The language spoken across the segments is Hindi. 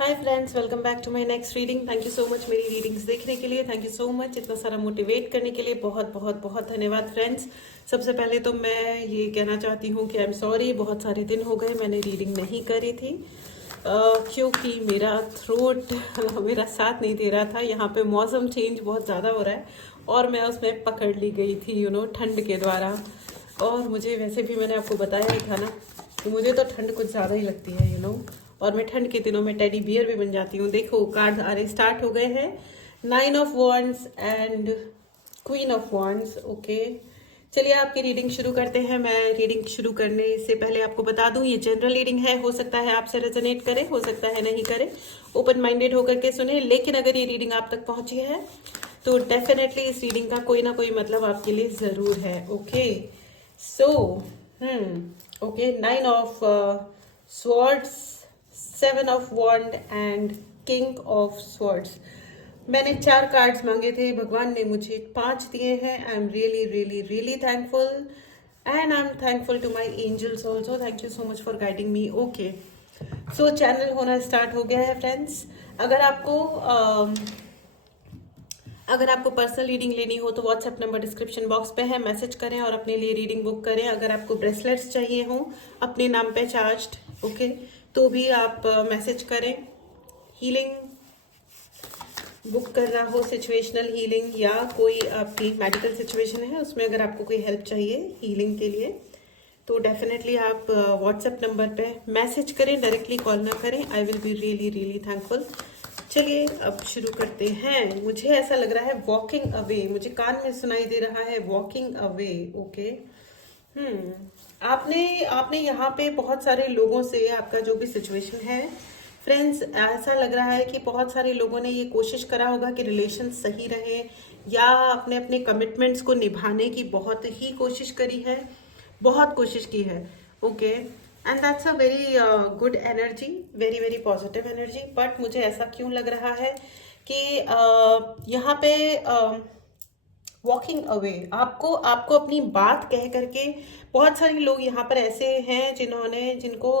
Hi friends, welcome back to my next reading. Thank you so much मेरी रीडिंग्स देखने के लिए। थैंक यू सो मच इतना सारा मोटिवेट करने के लिए। बहुत बहुत बहुत धन्यवाद फ्रेंड्स। सबसे पहले तो मैं ये कहना चाहती हूँ कि आई एम सॉरी, बहुत सारे दिन हो गए मैंने रीडिंग नहीं करी थी क्योंकि मेरा थ्रोट मेरा साथ नहीं दे रहा था। यहाँ पे मौसम चेंज बहुत ज़्यादा हो रहा है और मैं उसमें पकड़ ली गई थी ठंड के द्वारा। और मुझे वैसे भी मैंने आपको बताया ही था ना कि मुझे तो ठंड कुछ ज़्यादा ही लगती है और मैं ठंड के दिनों में टेडी बियर भी बन जाती हूँ। देखो कार्ड आने स्टार्ट हो गए हैं, 9 of wands and queen of wands. Okay, चलिए आपकी रीडिंग शुरू करते हैं। मैं रीडिंग शुरू करने से पहले आपको बता दूं ये जनरल रीडिंग है। हो सकता है आपसे रेजोनेट करे, हो सकता है नहीं करे। ओपन माइंडेड होकर के सुने। लेकिन अगर ये रीडिंग आप तक पहुंची है तो डेफिनेटली इस रीडिंग का कोई ना कोई मतलब आपके लिए ज़रूर है। Okay so okay, 9 of swords, 7 of wand and king of swords. मैंने 4 कार्ड्स मांगे थे, भगवान ने मुझे 5 दिए हैं। I am really really really thankful and I am thankful to my angels also. Thank you so much for guiding me. Okay so channel होना स्टार्ट हो गया है फ्रेंड्स। अगर आपको पर्सनल रीडिंग लेनी हो तो व्हाट्सएप नंबर डिस्क्रिप्शन बॉक्स पे है, मैसेज करें और अपने लिए रीडिंग बुक करें। अगर आपको ब्रेसलेट्स चाहिए हो अपने नाम पे चार्ज्ड, ओके, तो भी आप मैसेज करें। हीलिंग बुक करना हो, सिचुएशनल हीलिंग या कोई आपकी मेडिकल सिचुएशन है उसमें अगर आपको कोई हेल्प चाहिए हीलिंग के लिए तो डेफिनेटली आप व्हाट्सएप नंबर पे मैसेज करें, डायरेक्टली कॉल ना करें। I will be really really thankful. चलिए अब शुरू करते हैं। मुझे ऐसा लग रहा है वॉकिंग अवे, मुझे कान में सुनाई दे रहा है वॉकिंग अवे। ओके, आपने आपने यहाँ पे बहुत सारे लोगों से आपका जो भी सिचुएशन है फ्रेंड्स, ऐसा लग रहा है कि बहुत सारे लोगों ने ये कोशिश करा होगा कि रिलेशन सही रहे या अपने अपने कमिटमेंट्स को निभाने की बहुत ही कोशिश करी है, बहुत कोशिश की है। Okay and that's a very good energy, very very positive energy. But मुझे ऐसा क्यों लग रहा है कि यहाँ पे वॉकिंग अवे, आपको आपको अपनी बात कह करके बहुत सारे लोग यहाँ पर ऐसे हैं जिनको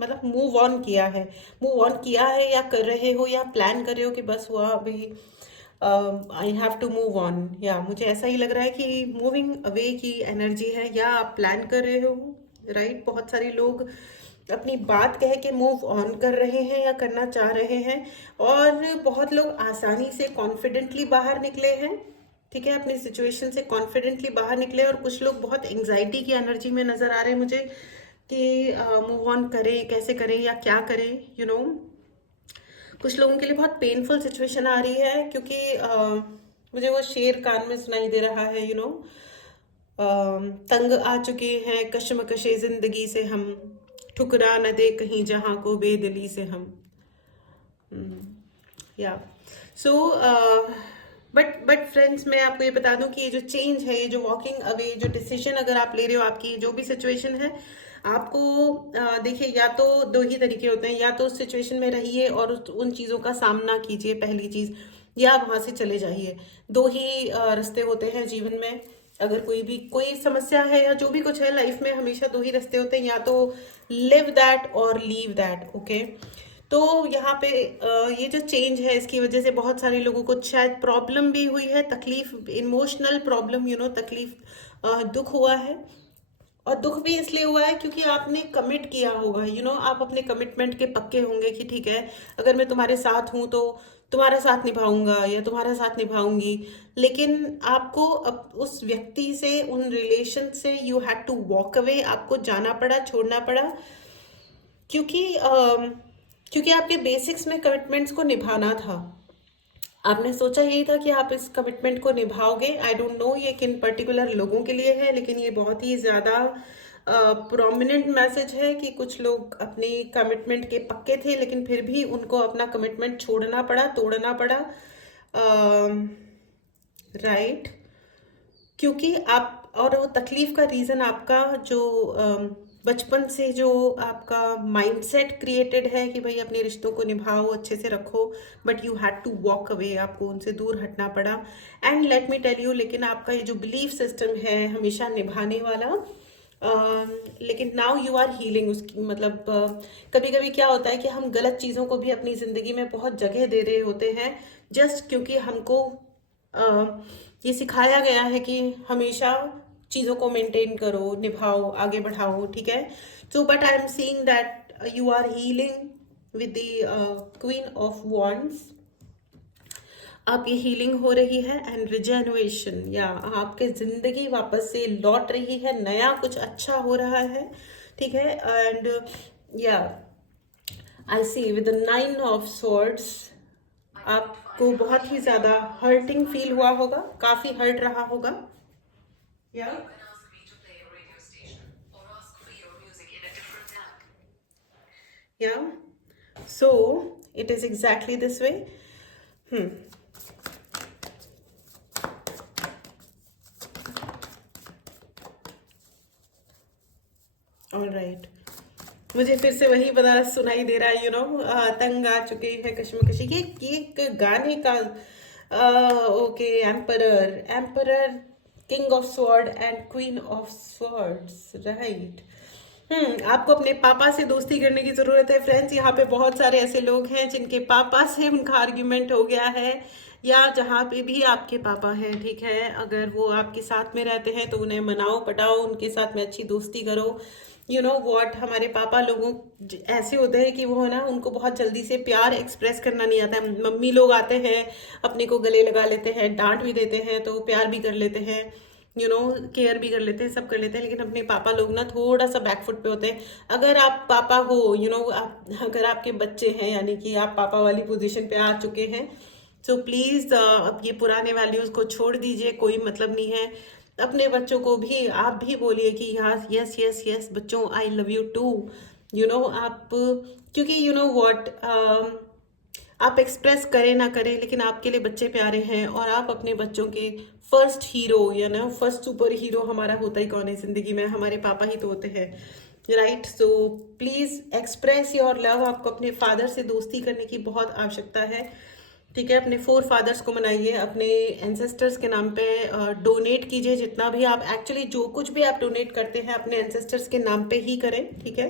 मतलब मूव ऑन किया है, या कर रहे हो या प्लान कर रहे हो कि बस हुआ अभी, I have to move on. या मुझे ऐसा ही लग रहा है कि मूविंग अवे की एनर्जी है या आप प्लान कर रहे हो, राइट। बहुत सारे लोग अपनी बात कह के मूव ऑन कर रहे हैं या करना चाह रहे हैं और बहुत लोग आसानी से कॉन्फिडेंटली बाहर निकले हैं, ठीक है, अपनी सिचुएशन से कॉन्फिडेंटली बाहर निकले। और कुछ लोग बहुत एंग्जाइटी की एनर्जी में नजर आ रहे हैं मुझे कि मूव ऑन करें, कैसे करें या क्या करें। कुछ लोगों के लिए बहुत पेनफुल सिचुएशन आ रही है क्योंकि मुझे वो शेर कान में सुनाई दे रहा है। तंग आ चुके हैं कशमकशे जिंदगी से हम, ठुकरा न दे कहीं जहां को बेदिली से हम। या सो बट फ्रेंड्स, मैं आपको ये बता दूं कि ये जो चेंज है, ये जो वॉकिंग अवे, जो डिसीजन अगर आप ले रहे हो, आपकी जो भी सिचुएशन है, आपको देखिए, या तो दो ही तरीके होते हैं, या तो उस सिचुएशन में रहिए और उन चीज़ों का सामना कीजिए, पहली चीज़, या वहाँ से चले जाइए। दो ही रास्ते होते हैं जीवन में। अगर कोई समस्या है या जो भी कुछ है लाइफ में, हमेशा दो ही रास्ते होते हैं, या तो लिव दैट और लीव दैट। ओके, तो यहाँ पे ये जो चेंज है इसकी वजह से बहुत सारे लोगों को शायद प्रॉब्लम भी हुई है, तकलीफ, इमोशनल प्रॉब्लम, तकलीफ, दुख हुआ है। और दुख भी इसलिए हुआ है क्योंकि आपने कमिट किया होगा, आप अपने कमिटमेंट के पक्के होंगे कि ठीक है, अगर मैं तुम्हारे साथ हूं तो तुम्हारा साथ निभाऊंगा या तुम्हारा साथ निभाऊंगी। लेकिन आपको अब उस व्यक्ति से, उन रिलेशन से you had to walk away, आपको जाना पड़ा, छोड़ना पड़ा, क्योंकि आपके बेसिक्स में कमिटमेंट्स को निभाना था। आपने सोचा यही था कि आप इस कमिटमेंट को निभाओगे। आई डोंट नो ये किन पर्टिकुलर लोगों के लिए है, लेकिन ये बहुत ही ज़्यादा प्रोमिनेंट मैसेज है कि कुछ लोग अपने कमिटमेंट के पक्के थे लेकिन फिर भी उनको अपना कमिटमेंट छोड़ना पड़ा, तोड़ना पड़ा, राइट। क्योंकि आप, और वो तकलीफ का रीज़न आपका जो बचपन से जो आपका माइंडसेट क्रिएटेड है कि भाई अपने रिश्तों को निभाओ, अच्छे से रखो, but you had to walk away, आपको उनसे दूर हटना पड़ा। And let me tell you, लेकिन आपका ये जो बिलीफ सिस्टम है हमेशा निभाने वाला, लेकिन नाउ यू आर हीलिंग उसकी मतलब कभी कभी क्या होता है कि हम गलत चीज़ों को भी अपनी ज़िंदगी में बहुत जगह दे रहे होते हैं, जस्ट क्योंकि हमको ये सिखाया गया है कि हमेशा चीज़ों को मेंटेन करो, निभाओ, आगे बढ़ाओ, ठीक है। So but I am seeing that you are healing with the queen of wands. आपकी हीलिंग हो रही है एंड रिजेन्युएशन, या आपके जिंदगी वापस से लौट रही है, नया कुछ अच्छा हो रहा है, ठीक है। एंड या आई सी विद द 9 ऑफ स्वॉर्ड्स आपको बहुत ही ज्यादा हर्टिंग फील हुआ होगा, काफी हर्ट रहा होगा, या या so it is exactly this way. All right, मुझे फिर से वही बता सुनाई दे रहा है, यू नो, तंग आ चुके हैं कश्मकशी। ये एक गाने का okay, emperor, emperor, king of sword and queen of swords, right. आपको अपने पापा से दोस्ती करने की जरूरत है फ्रेंड्स। यहाँ पे बहुत सारे ऐसे लोग हैं जिनके पापा से उनका आर्ग्यूमेंट हो गया है, या जहाँ पे भी आपके पापा हैं, ठीक है, अगर वो आपके साथ में रहते हैं तो उन्हें मनाओ, पटाओ, उनके साथ में अच्छी दोस्ती करो। यू नो वॉट, हमारे पापा लोगों ऐसे होते हैं कि वो है ना, उनको बहुत जल्दी से प्यार एक्सप्रेस करना नहीं आता है। मम्मी लोग आते हैं, अपने को गले लगा लेते हैं, डांट भी देते हैं, तो प्यार भी कर लेते हैं, यू नो, केयर भी कर लेते हैं, सब कर लेते हैं। लेकिन अपने पापा लोग ना थोड़ा सा बैकफुट पे होते हैं। अगर आप पापा हो, यू नो, अगर आपके बच्चे हैं, यानी कि आप पापा वाली पोजीशन पे आ चुके हैं, सो प्लीज अब ये पुराने वैल्यूज को छोड़ दीजिए, कोई मतलब नहीं है। अपने बच्चों को भी आप भी बोलिए कि हाँ, यस यस यस बच्चों, I love you too, you know. आप क्योंकि यू नो व्हाट, आप एक्सप्रेस करें ना करें, लेकिन आपके लिए बच्चे प्यारे हैं, और आप अपने बच्चों के फर्स्ट हीरो, या ना फर्स्ट सुपर हीरो हमारा होता ही कौन है जिंदगी में, हमारे पापा ही तो होते हैं, right. So please express your love. आपको अपने फादर से दोस्ती करने की बहुत आवश्यकता है, ठीक है। अपने 4 फादर्स को मनाइए, अपने एंसेस्टर्स के नाम पे डोनेट कीजिए, जितना भी आप एक्चुअली जो कुछ भी आप डोनेट करते हैं अपने एंसेस्टर्स के नाम पे ही करें, ठीक है।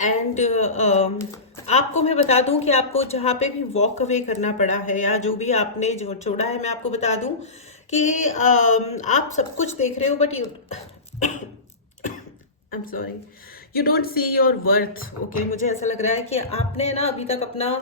एंड आपको मैं बता दूं कि आपको जहाँ पे भी वॉक अवे करना पड़ा है, या जो भी आपने जो छोड़ा है, मैं आपको बता दूं कि आप सब कुछ देख रहे हो, but you I am sorry, you don't see your worth, okay. मुझे ऐसा लग रहा है कि आपने ना अभी तक अपना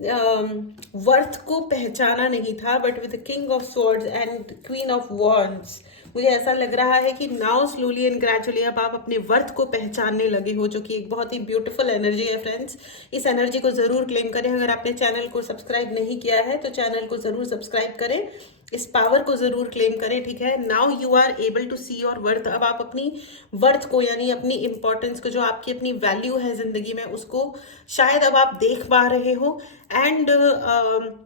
वर्थ को पहचाना नहीं था, but with king of swords and queen of wands मुझे ऐसा लग रहा है कि नाउ स्लोली एंड ग्रेजुअली अब आप अपने वर्थ को पहचानने लगे हो, जो कि एक बहुत ही ब्यूटीफुल एनर्जी है फ्रेंड्स। इस एनर्जी को जरूर क्लेम करें। अगर आपने चैनल को सब्सक्राइब नहीं किया है तो चैनल को जरूर सब्सक्राइब करें, इस पावर को जरूर क्लेम करें, ठीक है। Now you are able to see your worth. अब आप अपनी वर्थ को, यानी अपनी इंपॉर्टेंस को, जो आपकी अपनी वैल्यू है जिंदगी में, उसको शायद अब आप देख पा रहे हो। एंड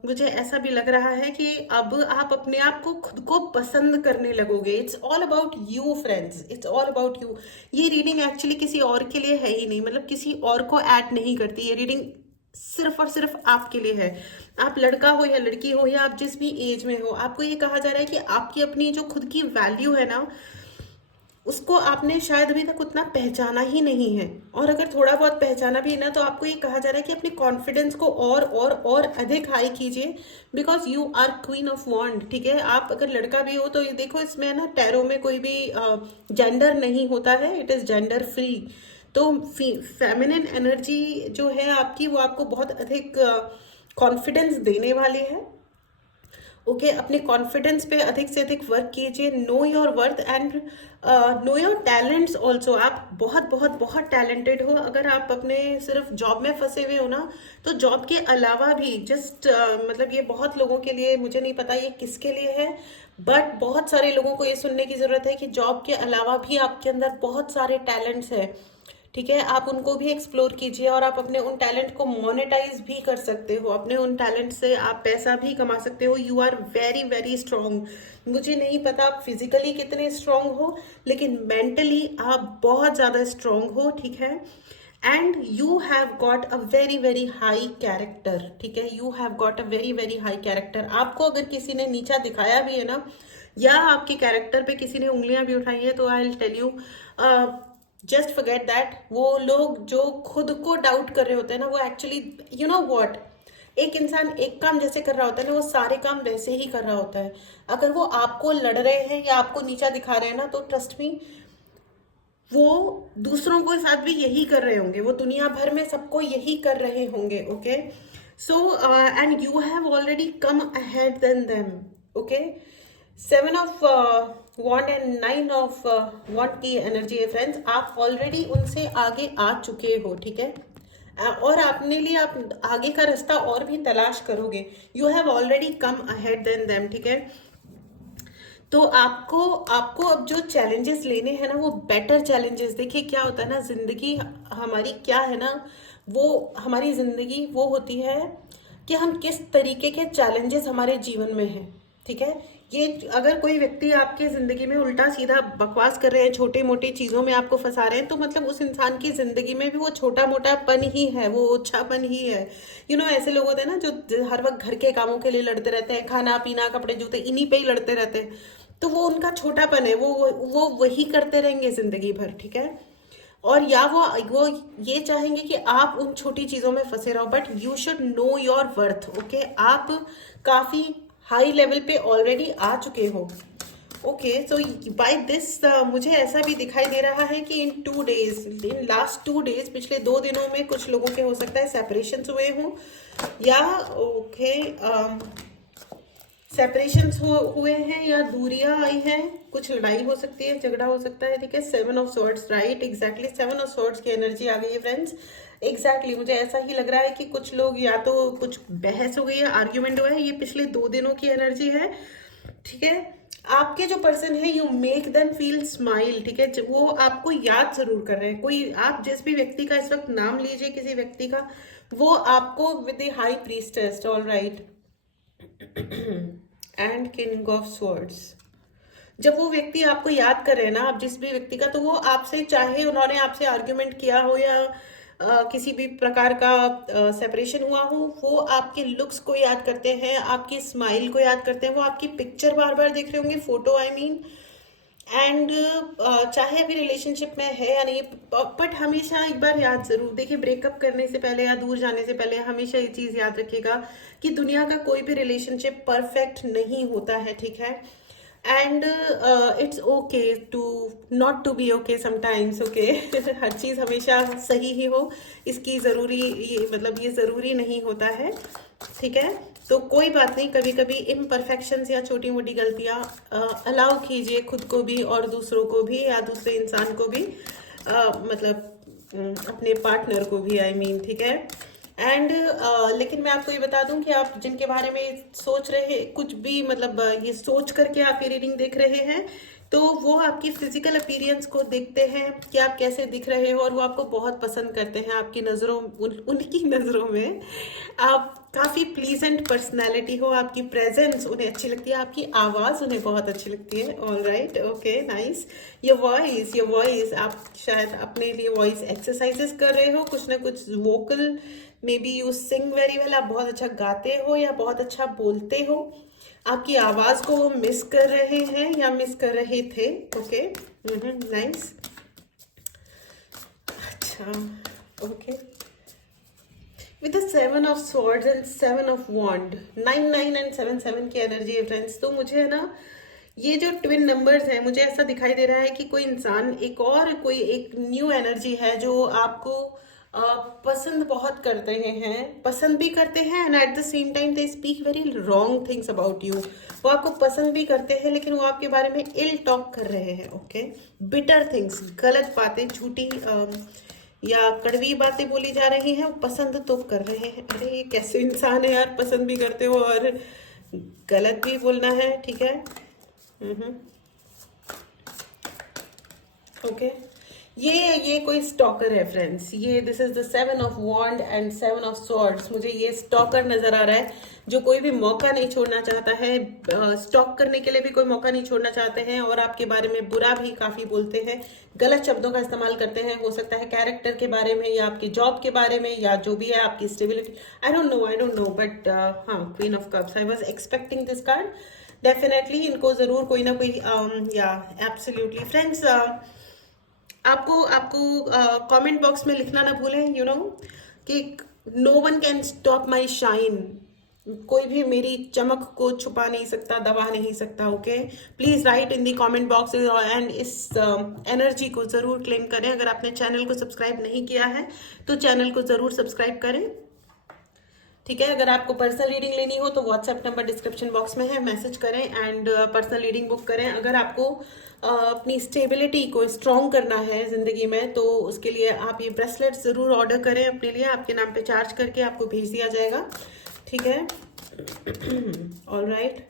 मुझे ऐसा भी लग रहा है कि अब आप अपने आप को खुद को पसंद करने लगोगे। It's all about you friends, it's all about you. ये रीडिंग एक्चुअली किसी और के लिए है ही नहीं, मतलब किसी और को ऐड नहीं करती। ये रीडिंग सिर्फ और सिर्फ आपके लिए है। आप लड़का हो या लड़की हो, या आप जिस भी एज में हो, आपको ये कहा जा रहा है कि आपकी अपनी जो खुद की वैल्यू है ना, उसको आपने शायद अभी तक उतना पहचाना ही नहीं है। और अगर थोड़ा बहुत पहचाना भी है ना, तो आपको ये कहा जा रहा है कि अपने कॉन्फिडेंस को और अधिक हाई कीजिए, because you are queen of wands, ठीक है। आप अगर लड़का भी हो तो ये देखो, इसमें ना टैरो में कोई भी जेंडर नहीं होता है, इट इज जेंडर फ्री। तो फेमिनिन एनर्जी जो है आपकी, वो आपको बहुत अधिक कॉन्फिडेंस देने वाली है, ओके। अपने कॉन्फिडेंस पे अधिक से अधिक वर्क कीजिए। Know your worth and know your talents also. आप बहुत बहुत बहुत टैलेंटेड हो। अगर आप अपने सिर्फ जॉब में फंसे हुए हो ना, तो जॉब के अलावा भी जस्ट मतलब ये बहुत लोगों के लिए, मुझे नहीं पता ये किसके लिए है, बट बहुत सारे लोगों को ये सुनने की जरूरत है कि जॉब के अलावा भी आपके अंदर बहुत सारे टैलेंट्स हैं, ठीक है। आप उनको भी एक्सप्लोर कीजिए, और आप अपने उन टैलेंट को मोनेटाइज भी कर सकते हो। अपने उन टैलेंट से आप पैसा भी कमा सकते हो। You are very very strong. मुझे नहीं पता आप फिजिकली कितने स्ट्रांग हो, लेकिन मेंटली आप बहुत ज्यादा स्ट्रांग हो, ठीक है। And you have got a very very high character, ठीक है। You have got a very very high character. आपको अगर किसी ने नीचा दिखाया भी है ना, या आपके कैरेक्टर पे किसी ने उंगलियां भी उठाई है, तो I will tell you, just forget that. वो लोग जो खुद को डाउट कर रहे होते हैं ना, वो एक्चुअली, यू नो व्हाट, एक इंसान एक काम जैसे कर रहा होता है ना, वो सारे काम वैसे ही कर रहा होता है। अगर वो आपको लड़ रहे हैं या आपको नीचा दिखा रहे हैं ना, तो ट्रस्ट मी, वो दूसरों के साथ भी यही कर रहे होंगे, वो दुनिया भर में सबको यही कर रहे होंगे। Okay, so and you have already come ahead than them. Okay, 7 of wand and 9 of wands की एनर्जी है फ्रेंड्स, आप ऑलरेडी उनसे आगे आ चुके हो, ठीक है। और अपने लिए आप आगे का रास्ता और भी तलाश करोगे। You have already come ahead than them, ठीक है। तो आपको आपको अब जो चैलेंजेस लेने हैं ना, वो बेटर चैलेंजेस। देखिए क्या होता है ना, जिंदगी हमारी क्या है ना, वो हमारी जिंदगी वो होती है कि हम किस तरीके के चैलेंजेस हमारे जीवन में हैं, ठीक है। ये अगर कोई व्यक्ति आपके जिंदगी में उल्टा सीधा बकवास कर रहे हैं, छोटे मोटे चीजों में आपको फंसा रहे हैं, तो मतलब उस इंसान की जिंदगी में भी वो छोटा मोटापन ही है, वो ओछापन ही है। यू नो, ऐसे लोग होते हैं ना जो हर वक्त घर के कामों के लिए लड़ते रहते हैं, खाना पीना कपड़े जूते इन्हीं पे ही लड़ते रहते हैं, तो वो उनका छोटापन है, वो वही करते रहेंगे जिंदगी भर, ठीक है। और या वो ये चाहेंगे कि आप उन छोटी चीजों में फंसे रहो, but you should know your worth. Okay, आप काफी हाई लेवल पे ऑलरेडी आ चुके हो। ओके, सो बाय दिस मुझे ऐसा भी दिखाई दे रहा है कि इन लास्ट 2 डेज, पिछले 2 दिनों में कुछ लोगों के हो सकता है सेपरेशन हुए हों, या ओके सेपरेशंस हुए हैं, या दूरियां आई हैं, कुछ लड़ाई हो सकती है, झगड़ा हो सकता है, ठीक है। 7 of swords, right, exactly 7 of swords की एनर्जी आ गई है फ्रेंड्स। एग्जैक्टली मुझे ऐसा ही लग रहा है कि कुछ लोग या तो कुछ बहस हो गई है, आर्ग्यूमेंट हुआ है, ये पिछले 2 दिनों की एनर्जी है, ठीक है। आपके जो पर्सन है, you make them feel smile, ठीक है, वो आपको याद जरूर कर रहे हैं। कोई आप जिस भी व्यक्ति का इस वक्त नाम लीजिए, किसी व्यक्ति का, वो आपको with the high priestess, all right, and king of swords, जब वो व्यक्ति आपको याद कर रहे हैं ना, आप जिस भी व्यक्ति का, तो वो आपसे, चाहे उन्होंने आपसे आर्ग्यूमेंट किया हो या किसी भी प्रकार का सेपरेशन हुआ हो, वो आपके लुक्स को याद करते हैं, आपकी स्माइल को याद करते हैं, वो आपकी पिक्चर बार बार देख रहे होंगे, फोटो आई मीन, एंड चाहे अभी रिलेशनशिप में है या नहीं, बट हमेशा एक बार याद जरूर, देखिए ब्रेकअप करने से पहले या दूर जाने से पहले हमेशा ये चीज याद रखिएगा कि दुनिया का कोई भी रिलेशनशिप परफेक्ट नहीं होता है, ठीक है। And it's okay to not to be okay sometimes, okay. हर चीज हमेशा सही ही हो, इसकी जरूरी, ये मतलब ये जरूरी नहीं होता है, ठीक है। तो कोई बात नहीं, कभी कभी इम्परफेक्शंस या छोटी मोटी गलतियां अलाउ कीजिए, खुद को भी और दूसरों को भी, या दूसरे इंसान को भी, मतलब अपने पार्टनर को भी, आई मीन, ठीक है। एंड लेकिन मैं आपको ये बता दूं कि आप जिनके बारे में सोच रहे हैं कुछ भी, मतलब ये सोच करके आप ये रीडिंग देख रहे हैं, तो वो आपकी फिजिकल अपीयरेंस को देखते हैं कि आप कैसे दिख रहे हो, और वो आपको बहुत पसंद करते हैं। आपकी नज़रों, उनकी नज़रों में आप काफ़ी प्लीजेंट पर्सनैलिटी हो, आपकी प्रेजेंस उन्हें अच्छी लगती है, आपकी आवाज़ उन्हें बहुत अच्छी लगती है, all right, okay, nice. Your voice, आप शायद अपने लिए वॉइस एक्सरसाइजेस कर रहे हो, कुछ ना कुछ vocal, may be you sing very well, आप बहुत अच्छा गाते हो या बहुत अच्छा बोलते हो, आपकी आवाज को वो मिस कर रहे हैं या मिस कर रहे थे, ओके, नाइस, अच्छा, okay. With the 7 of swords and 7 of wand, 9 and 7 की एनर्जी है फ्रेंड्स। तो मुझे है ना, ये जो ट्विन नंबर्स हैं, मुझे ऐसा दिखाई दे रहा है कि कोई इंसान, कोई एक न्यू एनर्जी है जो आपको पसंद बहुत करते हैं, पसंद भी करते हैं, and at the same time they speak very wrong things about you. वो आपको पसंद भी करते हैं, लेकिन वो आपके बारे में इल टॉक कर रहे हैं, ओके, बिटर थिंग्स, गलत बातें, झूठी या कड़वी बातें बोली जा रही हैं, वो पसंद तो कर रहे हैं। अरे ये कैसे इंसान है यार, पसंद भी करते हो और गलत भी बोलना है, ठीक है, ओके। ये कोई स्टॉकर है फ्रेंड्स, ये this is the 7 of wand and 7 of swords. मुझे ये स्टॉकर नजर आ रहा है, जो कोई भी मौका नहीं छोड़ना चाहता है, स्टॉक करने के लिए भी कोई मौका नहीं छोड़ना चाहते हैं, और आपके बारे में बुरा भी काफी बोलते हैं, गलत शब्दों का इस्तेमाल करते हैं, हो सकता है कैरेक्टर के बारे में या आपकी जॉब के बारे में या जो भी है आपकी stability, I don't know, but हाँ, queen of cups, I was expecting this card. Definitely इनको ज़रूर कोई ना कोई या एब्सोल्युटली फ्रेंड्स, आपको आपको कमेंट बॉक्स में लिखना ना भूलें, कि no one can stop my shine. कोई भी मेरी चमक को छुपा नहीं सकता, दबा नहीं सकता। Okay, please right in the comment box and इस एनर्जी को जरूर क्लेम करें। अगर आपने चैनल को सब्सक्राइब नहीं किया है तो चैनल को जरूर सब्सक्राइब करें, ठीक है। अगर आपको पर्सनल रीडिंग लेनी हो तो व्हाट्सएप नंबर डिस्क्रिप्शन बॉक्स में है, मैसेज करें एंड पर्सनल रीडिंग बुक करें। अगर आपको अपनी स्टेबिलिटी को स्ट्रॉन्ग करना है जिंदगी में तो उसके लिए आप ये ब्रेसलेट जरूर ऑर्डर करें अपने लिए, आपके नाम पे चार्ज करके आपको भेज दिया जाएगा, ठीक है। ऑल राइट,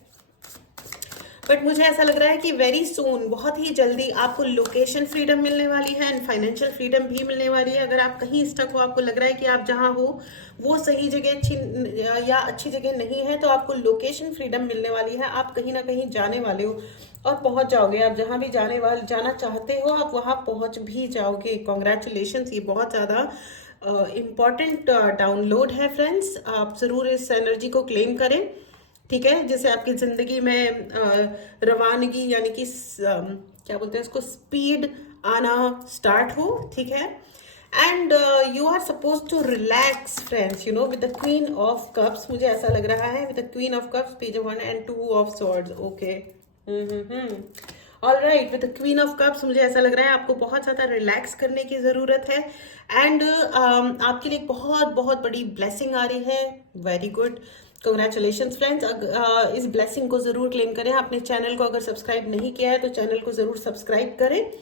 बट मुझे ऐसा लग रहा है कि वेरी सून, बहुत ही जल्दी आपको लोकेशन फ्रीडम मिलने वाली है एंड फाइनेंशियल फ्रीडम भी मिलने वाली है। अगर आप कहीं स्टक हो, आपको लग रहा है कि आप जहां हो वो सही जगह या अच्छी जगह नहीं है, तो आपको लोकेशन फ्रीडम मिलने वाली है। आप कहीं ना कहीं जाने वाले हो और पहुंच जाओगे। आप जहां भी जाना चाहते हो आप वहां पहुंच भी जाओगे। कॉन्ग्रेचुलेशंस, ये बहुत ज़्यादा इम्पॉर्टेंट डाउनलोड है फ्रेंड्स। आप ज़रूर इस एनर्जी को क्लेम करें, ठीक है, जिससे आपकी जिंदगी में रवानगी यानी कि क्या बोलते हैं उसको, स्पीड आना स्टार्ट हो, ठीक है। And you are suppose to relax friends, with the queen of cups. मुझे ऐसा लग रहा है with the queen of cups, page of one and two of swords. Okay, all right, with the queen of cups मुझे ऐसा लग रहा है आपको बहुत ज्यादा रिलैक्स करने की जरूरत है एंड आपके लिए बहुत बहुत बड़ी ब्लेसिंग आ रही है। Very good, congratulations friends. इस ब्लेसिंग को जरूर क्लेम करें। आपने चैनल को अगर सब्सक्राइब नहीं किया है तो चैनल को जरूर सब्सक्राइब करें,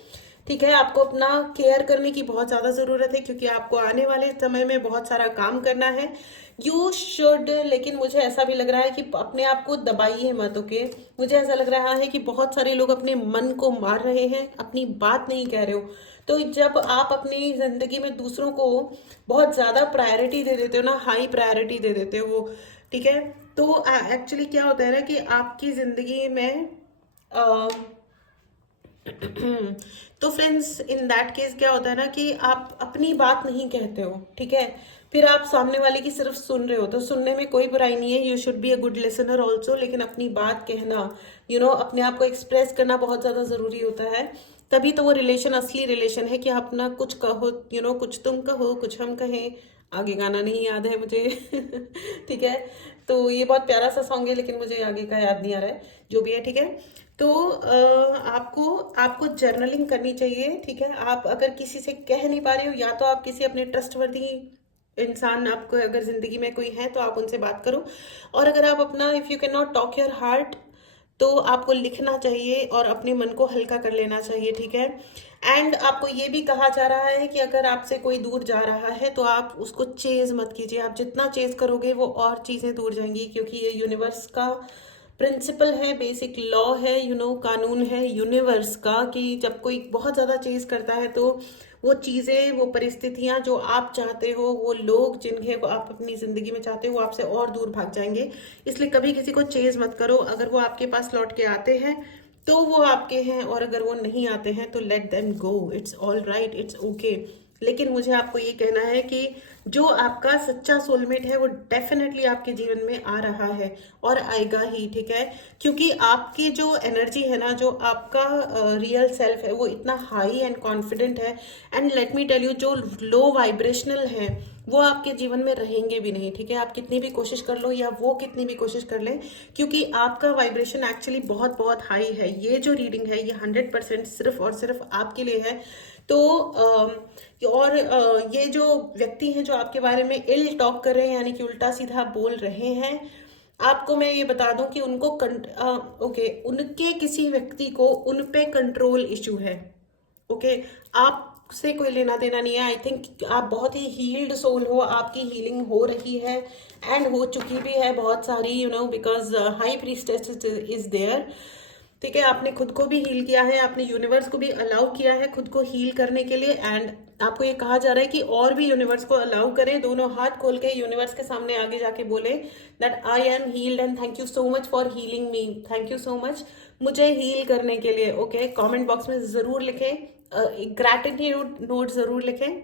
ठीक है। आपको अपना केयर करने की बहुत ज्यादा जरूरत है क्योंकि आपको आने वाले समय में बहुत सारा काम करना है। यू शुड, लेकिन मुझे ऐसा भी लग रहा है कि अपने आप को दबाइए मत। ओके, मुझे ऐसा लग रहा है कि बहुत सारे लोग अपने मन को मार रहे हैं, अपनी बात नहीं कह रहे हो। तो जब आप अपनी जिंदगी में दूसरों को बहुत ज्यादा प्रायोरिटी दे देते हो ना, हाई प्रायोरिटी दे देते हो, ठीक है, तो एक्चुअली क्या होता है ना कि आपकी जिंदगी में तो फ्रेंड्स इन दैट केस क्या होता है ना कि आप अपनी बात नहीं कहते हो, ठीक है, फिर आप सामने वाले की सिर्फ सुन रहे हो। तो सुनने में कोई बुराई नहीं है, you should be a good listener also, लेकिन अपनी बात कहना, अपने आप को एक्सप्रेस करना बहुत ज्यादा जरूरी होता है। तभी तो वो रिलेशन असली रिलेशन है कि अपना कुछ कहो, कुछ तुम कहो कुछ हम कहें। आगे गाना नहीं याद है मुझे ठीक है, तो ये बहुत प्यारा सा सॉन्ग है लेकिन मुझे आगे का याद नहीं आ रहा है, जो भी है, ठीक है। तो आपको जर्नलिंग करनी चाहिए, ठीक है। आप अगर किसी से कह नहीं पा रहे हो, या तो आप किसी अपने ट्रस्टवर्दी इंसान, आपको अगर जिंदगी में कोई है तो आप उनसे बात करो। और अगर आप अपना, if you can not talk your heart, तो आपको लिखना चाहिए और अपने मन को हल्का कर लेना चाहिए, ठीक है। एंड आपको ये भी कहा जा रहा है कि अगर आपसे कोई दूर जा रहा है तो आप उसको चेज मत कीजिए। आप जितना चेज करोगे वो और चीजें दूर जाएंगी, क्योंकि ये यूनिवर्स का प्रिंसिपल है, बेसिक लॉ है, कानून है यूनिवर्स का, कि जब कोई बहुत ज्यादा चेज करता है तो वो चीजें, वो परिस्थितियां जो आप चाहते हो, वो लोग जिन्हें आप अपनी जिंदगी में चाहते हो, वो आपसे और दूर भाग जाएंगे। इसलिए कभी किसी को चेज मत करो। अगर वो आपके पास लौट के आते हैं तो वो आपके हैं, और अगर वो नहीं आते हैं तो let them go, it's all right, it's okay. लेकिन मुझे आपको ये कहना है कि जो आपका सच्चा सोलमेट है वो डेफिनेटली आपके जीवन में आ रहा है और आएगा ही, ठीक है। क्योंकि आपकी जो एनर्जी है ना, जो आपका रियल सेल्फ है, वो इतना हाई एंड कॉन्फिडेंट है। And let me tell you, जो लो वाइब्रेशनल है वो आपके जीवन में रहेंगे भी नहीं, ठीक है। आप कितनी भी कोशिश कर लो या वो कितनी भी कोशिश कर ले, क्योंकि आपका वाइब्रेशन एक्चुअली बहुत बहुत हाई है। ये जो रीडिंग है ये 100% सिर्फ और सिर्फ आपके लिए है। तो ये जो व्यक्ति हैं जो आपके बारे में इल टॉक कर रहे हैं, यानी कि उल्टा सीधा बोल रहे हैं, आपको मैं ये बता दूं कि उनको उनके किसी व्यक्ति को उन पे कंट्रोल इशू है, ओके। आपसे कोई लेना देना नहीं है। आई थिंक आप बहुत ही हील्ड सोल हो, आपकी हीलिंग हो रही है एंड हो चुकी भी है बहुत सारी, because high priestess is there, ठीक है। आपने खुद को भी हील किया है, आपने यूनिवर्स को भी अलाउ किया है खुद को हील करने के लिए। एंड आपको ये कहा जा रहा है कि और भी यूनिवर्स को अलाउ करें, दोनों हाथ खोल के यूनिवर्स के सामने आगे जाके बोले that I am heeled and thank you so much for healing me, thank you so much मुझे हील करने के लिए, ओके। कमेंट बॉक्स में जरूर लिखें, ग्रैटिट्यूड नोट जरूर लिखें।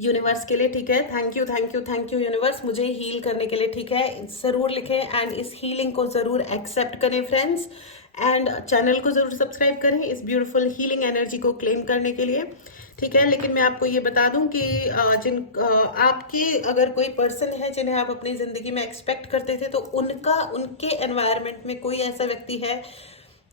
यूनिवर्स के लिए, ठीक है। Thank you thank you thank you universe, मुझे हील करने के लिए, ठीक है। ज़रूर लिखें एंड इस हीलिंग को ज़रूर एक्सेप्ट करें फ्रेंड्स, एंड चैनल को ज़रूर सब्सक्राइब करें इस ब्यूटीफुल हीलिंग एनर्जी को क्लेम करने के लिए, ठीक है। लेकिन मैं आपको ये बता दूं कि आपके अगर कोई पर्सन है जिन्हें आप अपनी ज़िंदगी में एक्सपेक्ट करते थे, तो उनके एनवायरनमेंट में कोई ऐसा व्यक्ति है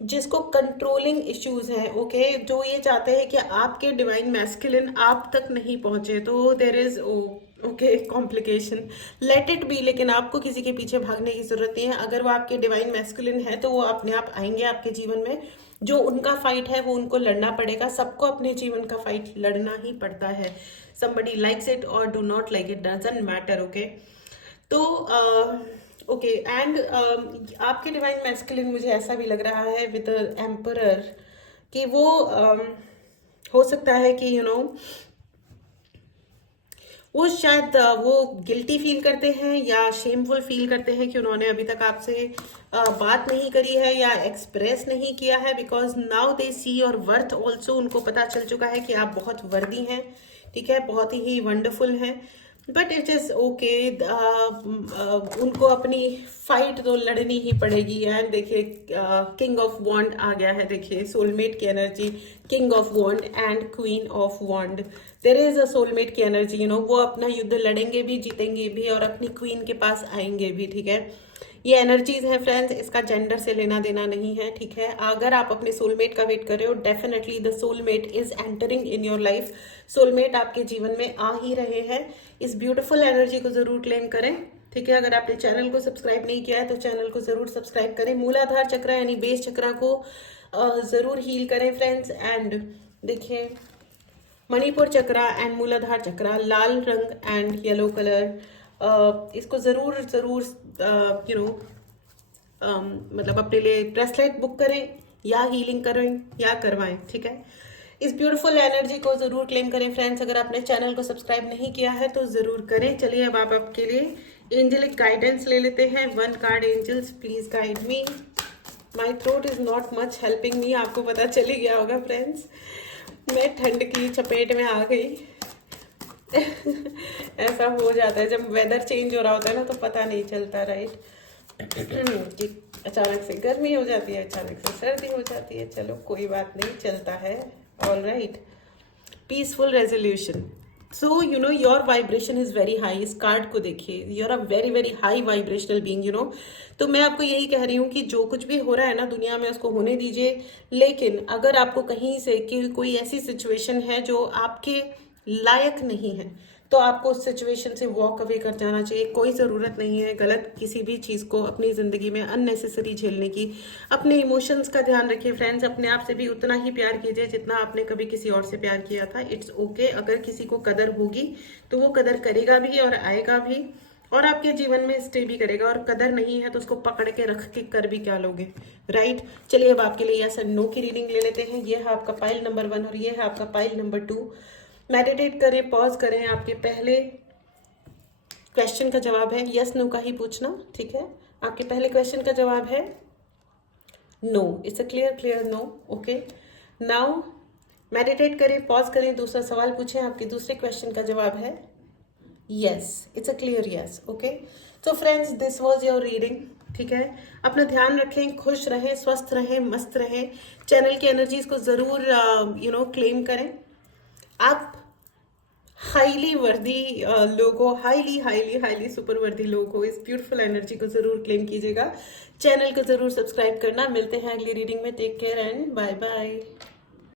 जिसको कंट्रोलिंग इश्यूज हैं, ओके, जो ये चाहते हैं कि आपके डिवाइन मैस्कुलिन आप तक नहीं पहुंचे, तो there is okay complication, let it be. लेकिन आपको किसी के पीछे भागने की जरूरत नहीं है। अगर वो आपके डिवाइन मैस्कुलिन है तो वो अपने आप आएंगे आपके जीवन में। जो उनका फाइट है वो उनको लड़ना पड़ेगा। सबको अपने जीवन का फाइट लड़ना ही पड़ता है। somebody likes it or do not like it, doesn't matter, okay. तो ओके एंड आपके डिवाइन मैस्कुलिन मुझे ऐसा भी लग रहा है विद एम्परर कि वो हो सकता है कि यू नो वो शायद वो गिल्टी फील करते हैं या शेमफुल फील करते हैं कि उन्होंने अभी तक आपसे बात नहीं करी है या एक्सप्रेस नहीं किया है, because now they C your worth also. उनको पता चल चुका है कि आप बहुत वर्दी हैं, ठीक है, बहुत ही वंडरफुल हैं। बट इट इज़ ओके, उनको अपनी फाइट तो लड़नी ही पड़ेगी। एंड देखिए किंग ऑफ वॉन्ड आ गया है, देखिए सोलमेट की energy, king of wand and queen of wand. There is a soulmate की एनर्जी, यू नो, वो अपना युद्ध लड़ेंगे भी, जीतेंगे भी और अपनी क्वीन के पास आएंगे भी, ठीक है। ये एनर्जीज हैं फ्रेंड्स, इसका जेंडर से लेना देना नहीं है, ठीक है। अगर आप अपने सोलमेट का वेट कर रहे हो, definitely the soulmate is entering in your life. Soulmate आपके जीवन में आ ही रहे हैं। इस ब्यूटीफुल एनर्जी को जरूर क्लेम करें, ठीक है। अगर आपने चैनल को सब्सक्राइब नहीं किया है तो चैनल को जरूर सब्सक्राइब करें। मूलाधार चक्र यानी बेस चक्र को जरूर हील करें फ्रेंड्स। एंड देखिए मणिपुर चक्र एंड मूलाधार चक्र, लाल रंग एंड येलो कलर, इसको जरूर जरूर यू नो मतलब अपने लिए ब्रेसलेट बुक करें या हीलिंग करें या करवाएं, ठीक है। इस ब्यूटीफुल एनर्जी को जरूर क्लेम करें फ्रेंड्स। अगर आपने चैनल को सब्सक्राइब नहीं किया है तो जरूर करें। चलिए अब आप आपके लिए एंजेलिक गाइडेंस ले लेते हैं। One card, angels please guide me. My throat is not much helping me, आपको पता चल ही गया होगा फ्रेंड्स, मैं ठंड की चपेट में आ गई। ऐसा हो जाता है जब वेदर चेंज हो रहा होता है ना, तो पता नहीं चलता, राइट, कि अचानक से गर्मी हो जाती है, अचानक से सर्दी हो जाती है। चलो कोई बात नहीं, चलता है, all right. Peaceful resolution, so you know your vibration is very high. इस कार्ड को देखिए, you are a very very high vibrational being, you know. तो मैं आपको यही कह रही हूँ कि जो कुछ भी हो रहा है ना दुनिया में, उसको होने दीजिए। लेकिन अगर आपको कहीं से कि कोई ऐसी सिचुएशन है जो आपके लायक नहीं है, तो आपको उस सिचुएशन से वॉक अवे कर जाना चाहिए। कोई ज़रूरत नहीं है गलत किसी भी चीज़ को अपनी ज़िंदगी में अननेसेसरी झेलने की। अपने इमोशंस का ध्यान रखिए फ्रेंड्स। अपने आप से भी उतना ही प्यार कीजिए जितना आपने कभी किसी और से प्यार किया था। इट्स ओके, अगर किसी को कदर होगी तो वो कदर करेगा भी और आएगा भी और आपके जीवन में स्टे भी करेगा। और कदर नहीं है तो उसको पकड़ के रख के कर भी क्या लोगे, राइट। चलिए अब आपके लिए यस एंड नो की रीडिंग ले लेते हैं। ये है आपका पाइल नंबर 1 और ये है आपका पाइल नंबर 2। मेडिटेट करें, पॉज करें। आपके पहले क्वेश्चन का जवाब है यस नो का ही पूछना, ठीक है। आपके पहले क्वेश्चन का जवाब है no, it's a clear no, okay. Now meditate करें, पॉज करें, दूसरा सवाल पूछें। आपके दूसरे क्वेश्चन का जवाब है yes, it's a clear yes, okay. तो friends this was your reading, ठीक है। अपना ध्यान रखें, खुश रहें, स्वस्थ रहें, मस्त रहें। चैनल की एनर्जीज को जरूर यू नो क्लेम करें। आप हाईली वर्दी लोग हो, हाईली सुपर वर्दी लोग हो। इस ब्यूटीफुल एनर्जी को जरूर क्लेम कीजिएगा। चैनल को जरूर सब्सक्राइब करना। मिलते हैं अगली रीडिंग में। Take care and bye bye.